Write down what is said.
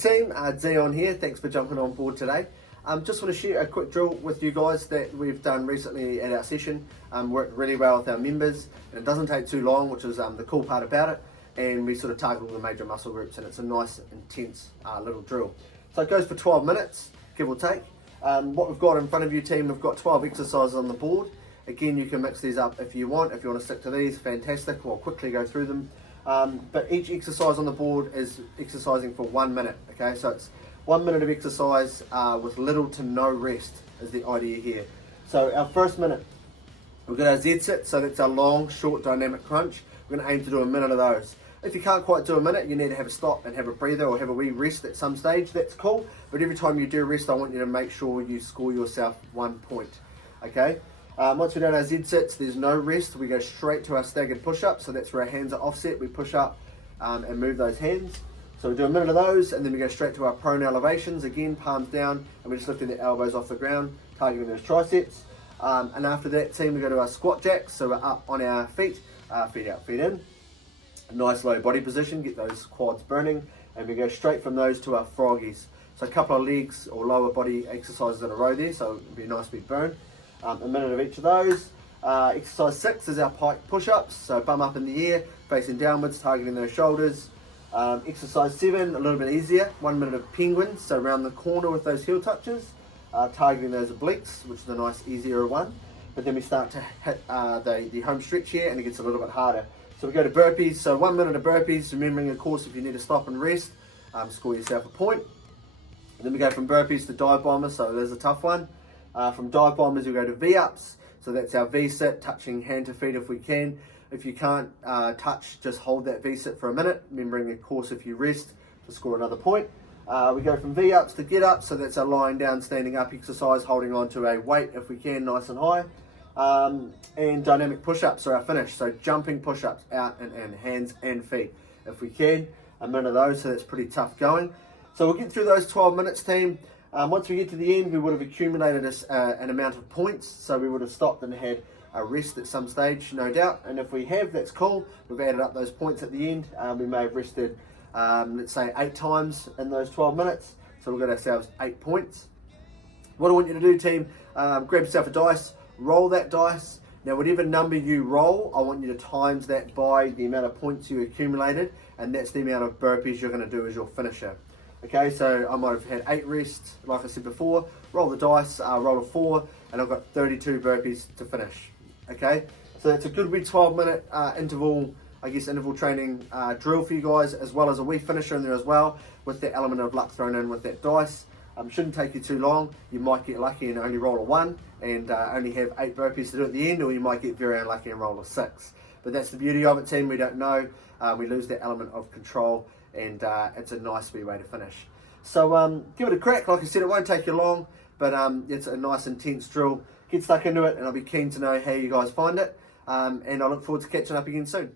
team, Zion here, thanks for jumping on board today. Just want to share a quick drill with you guys that we've done recently at our session. Worked really well with our members, and it doesn't take too long, which is the cool part about it, and we sort of target all the major muscle groups, and it's a nice intense little drill. So it goes for 12 minutes, give or take. What we've got in front of you team, we've got 12 exercises on the board. Again, you can mix these up if you want. If you want to stick to these, fantastic. We'll quickly go through them. But each exercise on the board is exercising for 1 minute. Okay, so it's 1 minute of exercise with little to no rest is the idea here. So our first minute, we've got our Z sit. So that's our long, short, dynamic crunch. We're going to aim to do a minute of those. If you can't quite do a minute, you need to have a stop and have a breather or have a wee rest at some stage. That's cool. But every time you do rest, I want you to make sure you score yourself 1 point. Okay. Once we've done our Z sits, there's no rest. We go straight to our staggered push ups. So that's where our hands are offset. We push up and move those hands. So we do a minute of those, and then we go straight to our prone elevations. Again, palms down, and we're just lifting the elbows off the ground, targeting those triceps. And after that, team, we go to our squat jacks. So we're up on our feet, feet out, feet in. A nice low body position, get those quads burning, and we go straight from those to our froggies. So a couple of legs or lower body exercises in a row there, so it'll be a nice big burn. A minute of each of those. Exercise 6 is our pike push ups, so bum up in the air, facing downwards, targeting those shoulders. Exercise 7, a little bit easier, 1 minute of penguins, so around the corner with those heel touches, targeting those obliques, which is a nice easier one. But then we start to hit the home stretch here, and it gets a little bit harder. So we go to burpees, so 1 minute of burpees, remembering of course if you need to stop and rest, score yourself a point. And then we go from burpees to dive bombers, so there's a tough one. From dive bombers we go to V-ups, so that's our V-sit, touching hand to feet if we can. If you can't touch, just hold that V-sit for a minute, remembering of course if you rest to score another point. We go from V-ups to get-ups, so that's our lying down, standing up exercise, holding on to a weight if we can, nice and high. And dynamic push-ups are our finish, so jumping push-ups out and in, hands and feet if we can. A minute of those, so that's pretty tough going. So we'll get through those 12 minutes team. Once we get to the end, we would have accumulated an amount of points, so we would have stopped and had a rest at some stage, no doubt. And if we have, that's cool. We've added up those points at the end. We may have rested, let's say 8 times in those 12 minutes, so we've got ourselves 8 points. What I want you to do team, grab yourself a dice, roll that dice. Now whatever number you roll, I want you to times that by the amount of points you accumulated, and that's the amount of burpees you're going to do as your finisher. Okay, so I might have had 8 rests, like I said before, roll the dice, roll a 4, and I've got 32 burpees to finish. Okay, so that's a good wee 12-minute interval, interval training drill for you guys, as well as a wee finisher in there as well, with the element of luck thrown in with that dice. Shouldn't take you too long. You might get lucky and only roll a 1 and only have 8 burpees to do at the end, or you might get very unlucky and roll a 6. But that's the beauty of it team, we don't know, we lose that element of control, and it's a nice wee way to finish. So give it a crack. Like I said, it won't take you long, but it's a nice intense drill. Get stuck into it, and I'll be keen to know how you guys find it, and I look forward to catching up again soon.